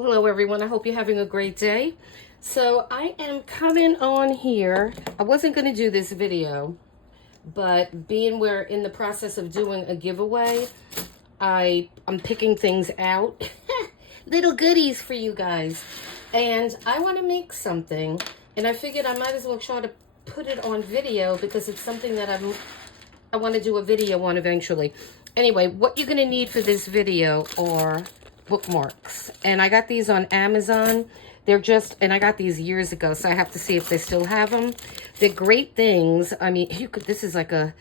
Well, hello everyone. I hope you're having a great day. So I am coming on here. I wasn't going to do this video, but being we're in the process of doing a giveaway, I'm picking things out. Little goodies for you guys. And I want to make something, and I figured I might as well try to put it on video because it's something that I want to do a video on eventually. Anyway, what you're going to need for this video are bookmarks, and I got these on Amazon. And I got these years ago, so I have to see if they still have them. They're great things. I mean, this is like a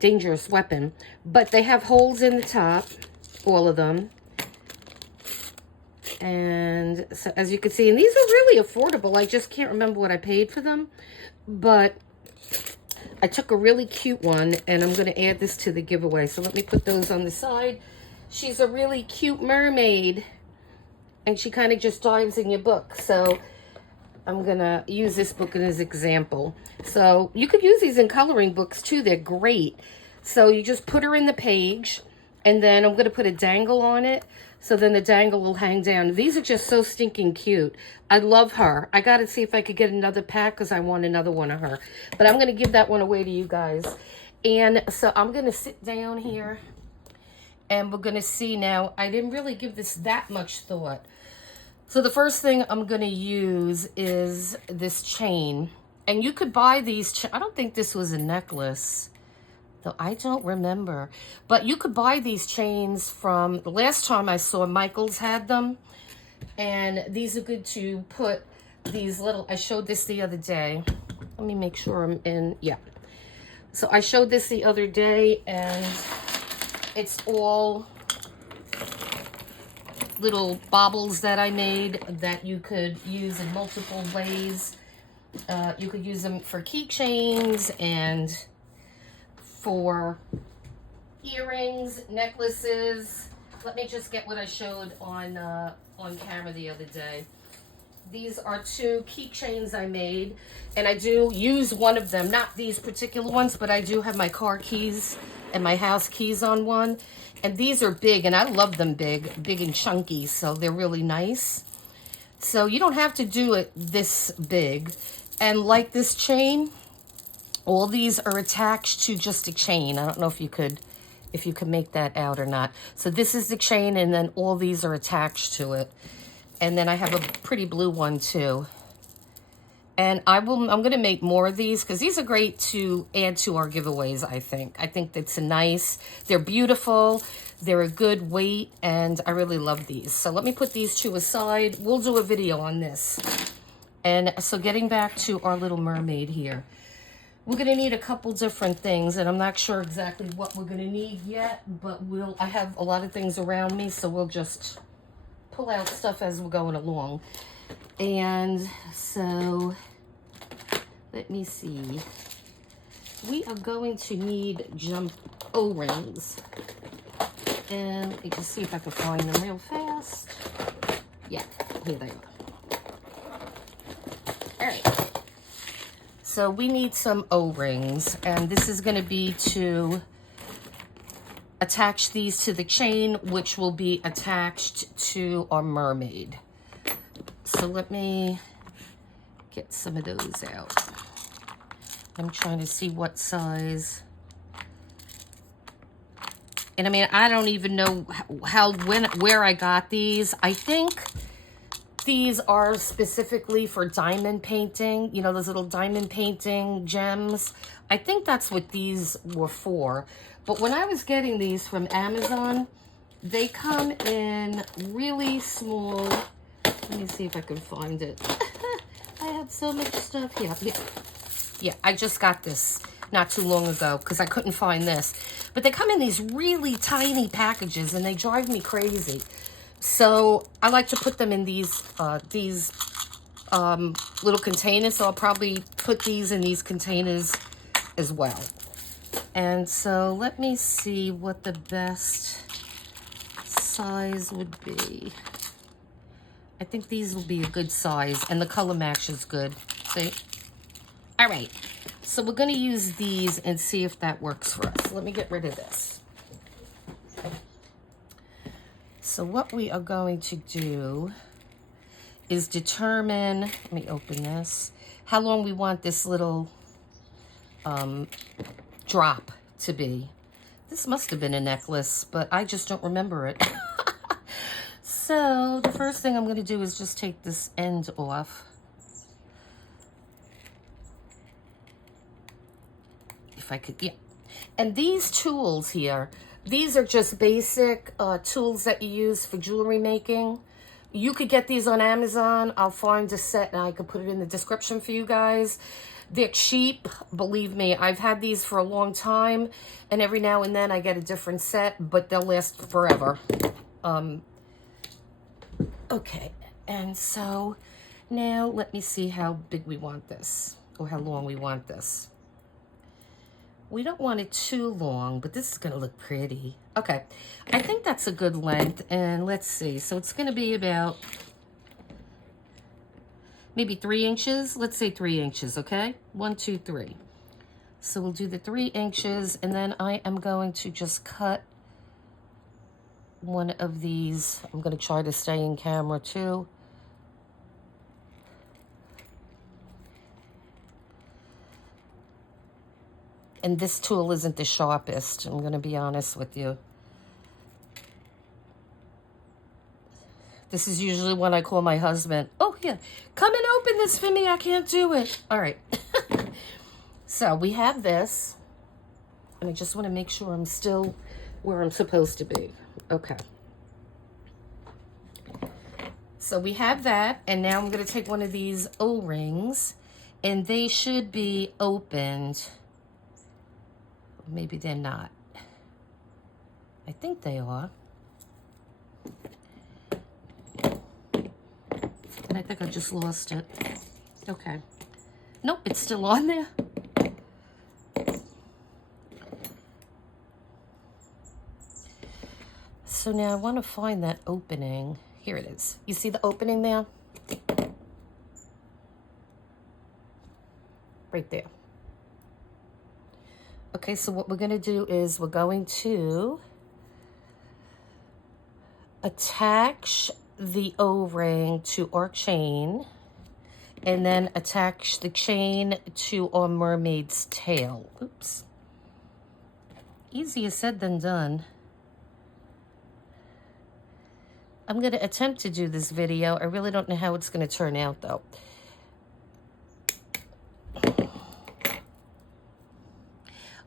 dangerous weapon, but they have holes in the top, all of them. And so as you can see, and these are really affordable. I just can't remember what I paid for them, but I took a really cute one, and I'm going to add this to the giveaway. So let me put those on the side. She's a really cute mermaid, and she kind of just dives in your book. So I'm going to use this book as an example. So you could use these in coloring books too. They're great. So you just put her in the page, and then I'm going to put a dangle on it. So then the dangle will hang down. These are just so stinking cute. I love her. I got to see if I could get another pack because I want another one of her. But I'm going to give that one away to you guys. And so I'm going to sit down here, and we're going to see now. I didn't really give this that much thought. So the first thing I'm going to use is this chain. And you could buy these. I don't think this was a necklace, though I don't remember. But you could buy these chains from, the last time I saw Michael's had them. And these are good to put these little, I showed this the other day. Let me make sure I'm in, yeah. So I showed this the other day, and it's all little baubles that I made that you could use in multiple ways. You could use them for keychains and for earrings, necklaces. Let me just get what I showed on camera the other day. These are 2 keychains I made, and I do use one of them, not these particular ones, but I do have my car keys and my house keys on one. And these are big, and I love them big and chunky, so they're really nice. So you don't have to do it this big. And like this chain, all these are attached to just a chain. I don't know if you could make that out or not. So this is the chain, and then all these are attached to it. And then I have a pretty blue one too. And I'm going to make more of these because these are great to add to our giveaways, I think. I think that's they're beautiful, they're a good weight, and I really love these. So let me put these 2 aside. We'll do a video on this. And so getting back to our little mermaid here. We're going to need a couple different things, and I'm not sure exactly what we're going to need yet, but I have a lot of things around me, so we'll just pull out stuff as we're going along. And so, let me see. We are going to need jump O-rings. And let me just see if I can find them real fast. Yeah, here they are. All right. So we need some O-rings, and this is going to be to attach these to the chain, which will be attached to our mermaid. So let me get some of those out. I'm trying to see what size. And I mean, I don't even know where I got these. I think these are specifically for diamond painting. You know, those little diamond painting gems. I think that's what these were for. But when I was getting these from Amazon, they come in really small. Let me see if I can find it. I have so much stuff here. Yeah, I just got this not too long ago because I couldn't find this. But they come in these really tiny packages, and they drive me crazy. So I like to put them in these little containers. So I'll probably put these in these containers as well. And so let me see what the best size would be. I think these will be a good size, and the color match is good. See? All right. So we're going to use these and see if that works for us. Let me get rid of this. So what we are going to do is determine, let me open this, how long we want this little drop to be. This must have been a necklace, but I just don't remember it. So the first thing I'm going to do is just take this end off. If I could, yeah. And these tools here, these are just basic tools that you use for jewelry making. You could get these on Amazon. I'll find a set and I could put it in the description for you guys. They're cheap, believe me. I've had these for a long time, and every now and then I get a different set, but they'll last forever. Okay, and so now let me see how big we want this, or how long we want this. We don't want it too long, but this is going to look pretty. Okay, I think that's a good length, and let's see. So it's going to be about maybe 3 inches. Let's say 3 inches, okay? 1, 2, 3. So we'll do the 3 inches, and then I am going to just cut one of these. I'm going to try to stay in camera too. And this tool isn't the sharpest, I'm going to be honest with you. This is usually when I call my husband. Oh, yeah, come and open this for me. I can't do it. All right. So we have this. And I just want to make sure I'm still where I'm supposed to be. Okay. So we have that. And now I'm going to take one of these O-rings. And they should be opened. Maybe they're not. I think they are. And I think I just lost it. Okay. Nope, it's still on there. So now I want to find that opening. Here it is. You see the opening there? Right there. Okay, so what we're going to do is we're going to attach the O-ring to our chain and then attach the chain to our mermaid's tail. Oops. Easier said than done. I'm going to attempt to do this video. I really don't know how it's going to turn out though.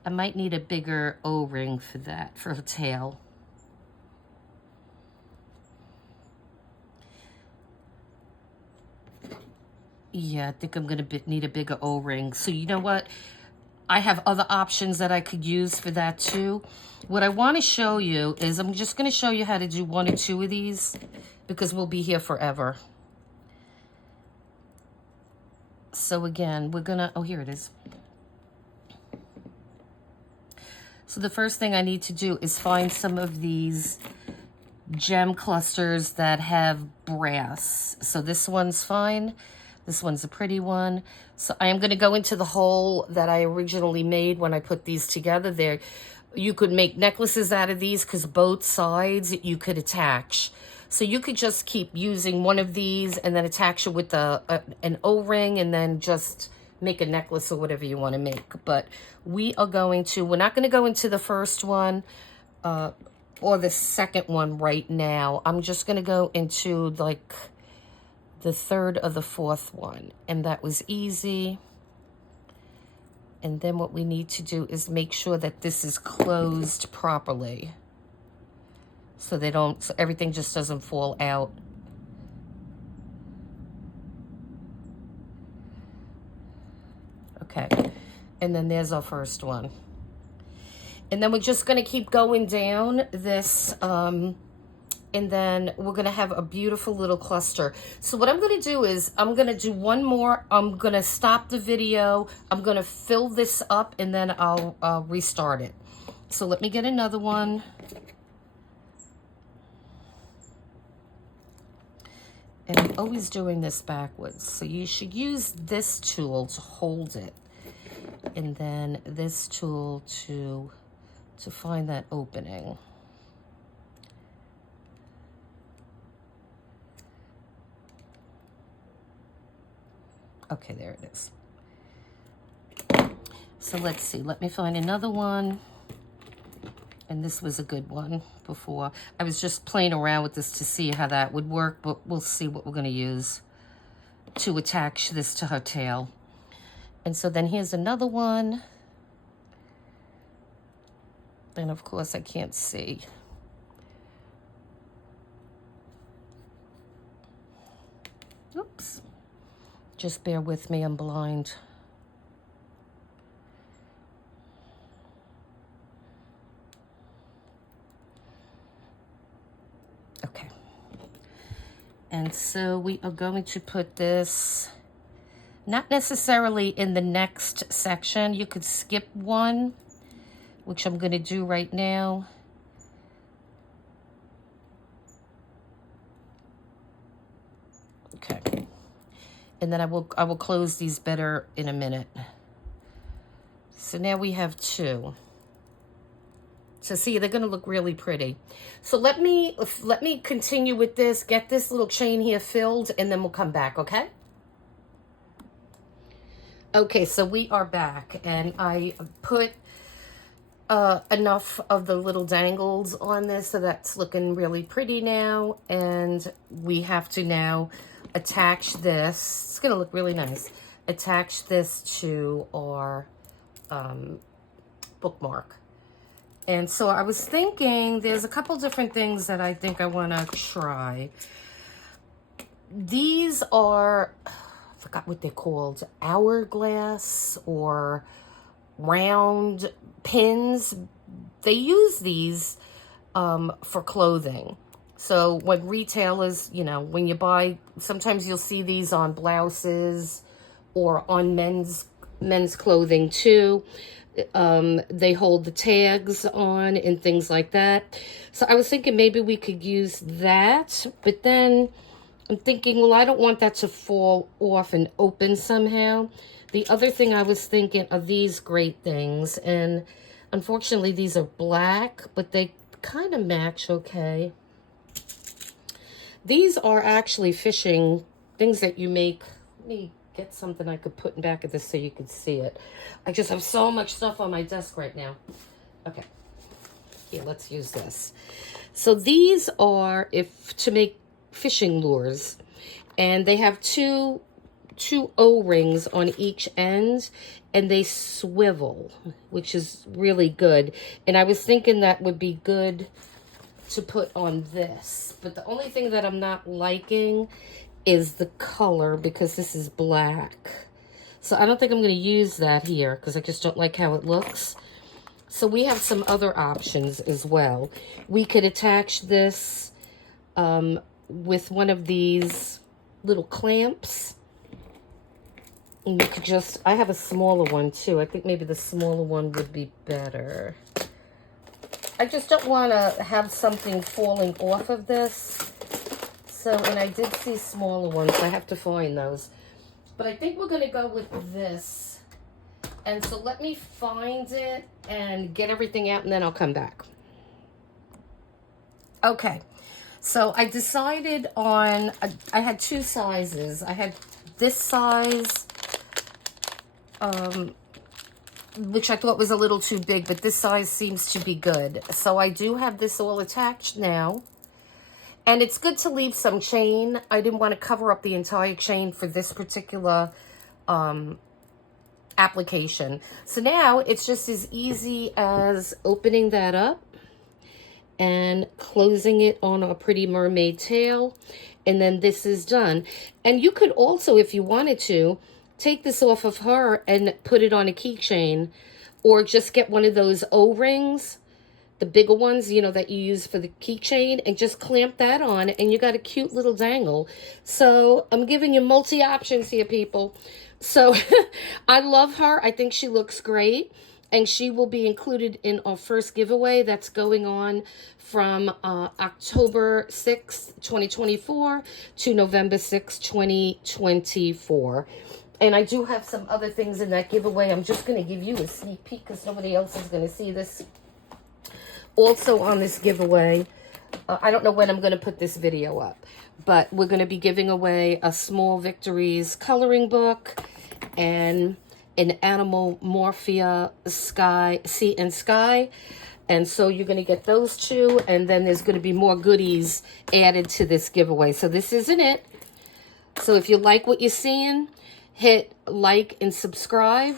I might need a bigger O-ring for that, for a tail. Yeah, I think I'm going to need a bigger O-ring. So you know what? I have other options that I could use for that too. What I want to show you is I'm just going to show you how to do 1 or 2 of these because we'll be here forever. So again, we're going to, oh, here it is. So the first thing I need to do is find some of these gem clusters that have brass. So this one's fine. This one's a pretty one. So I am going to go into the hole that I originally made when I put these together. There, you could make necklaces out of these because both sides you could attach. So you could just keep using one of these and then attach it with an O-ring and then just make a necklace or whatever you want to make. But we're not going to go into the first one or the second one right now. I'm just going to go into like the third or the fourth one, and that was easy. And then what we need to do is make sure that this is closed properly so everything just doesn't fall out. Okay, and then there's our first one. And then we're just going to keep going down this, and then we're going to have a beautiful little cluster. So what I'm going to do is I'm going to do one more. I'm going to stop the video. I'm going to fill this up, and then I'll restart it. So let me get another one. And I'm always doing this backwards. So you should use this tool to hold it. And then this tool to find that opening. Okay, there it is. So let's see. Let me find another one. And this was a good one before. I was just playing around with this to see how that would work, but we'll see what we're going to use to attach this to her tail. And so then here's another one. And of course I can't see. Oops. Just bear with me, I'm blind. Okay. And so we are going to put this, not necessarily in the next section. You could skip one, which I'm going to do right now. Okay. And then I will close these better in a minute. So now we have two. So see, they're going to look really pretty. So let me continue with this, get this little chain here filled, and then we'll come back, okay? Okay, so we are back, and I put enough of the little dangles on this, so that's looking really pretty now. And we have to now attach this. It's going to look really nice. Attach this to our bookmark. And so I was thinking, there's a couple different things that I think I want to try. These are, I forgot what they're called, hourglass or round pins. They use these for clothing. So when retailers, you know, when you buy, sometimes you'll see these on blouses or on men's clothing too. They hold the tags on and things like that. So I was thinking maybe we could use that, but then I'm thinking, well, I don't want that to fall off and open somehow. The other thing I was thinking are these great things, and unfortunately these are black, but they kind of match okay. These are actually fishing things that you make. Let me get something I could put in back of this so you could see it. I just have so much stuff on my desk right now. Okay, here, let's use this. So these are to make fishing lures, and they have two O-rings on each end, and they swivel, which is really good. And I was thinking that would be good to put on this, but the only thing that I'm not liking is the color, because this is black. So I don't think I'm going to use that here because I just don't like how it looks. So we have some other options as well. We could attach this with one of these little clamps. And you could just, I have a smaller one too. I think maybe the smaller one would be better. I just don't want to have something falling off of this. So, and I did see smaller ones, so I have to find those. But I think we're going to go with this. And so let me find it and get everything out, and then I'll come back. Okay, so I decided on, I had two sizes. I had this size, which I thought was a little too big, but this size seems to be good. So I do have this all attached now. And it's good to leave some chain. I didn't want to cover up the entire chain for this particular application. So now it's just as easy as opening that up and closing it on a pretty mermaid tail. And then this is done. And you could also, if you wanted to, take this off of her and put it on a keychain, or just get one of those O-rings, the bigger ones, you know, that you use for the keychain, and just clamp that on, and you got a cute little dangle. So I'm giving you multi-options here, people. So I love her. I think she looks great, and she will be included in our first giveaway that's going on from October 6th, 2024 to November 6th, 2024. And I do have some other things in that giveaway. I'm just going to give you a sneak peek because nobody else is going to see this. Also on this giveaway, I don't know when I'm going to put this video up, but we're going to be giving away a Small Victories coloring book and an Animal Morphia Sea and Sky. And so you're going to get those two, and then there's going to be more goodies added to this giveaway. So this isn't it. So if you like what you're seeing, hit like and subscribe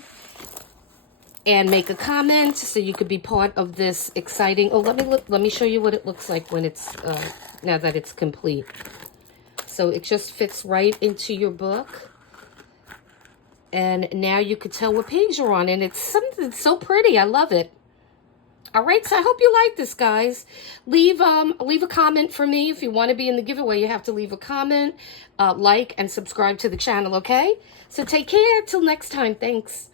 and make a comment so you could be part of this exciting. Oh, let me show you what it looks like when it's now that it's complete. So it just fits right into your book. And now you could tell what page you're on, and it's something so pretty. I love it. All right, so I hope you like this, guys. Leave a comment for me. If you want to be in the giveaway, you have to leave a comment, like, and subscribe to the channel, okay? So take care. Till next time. Thanks.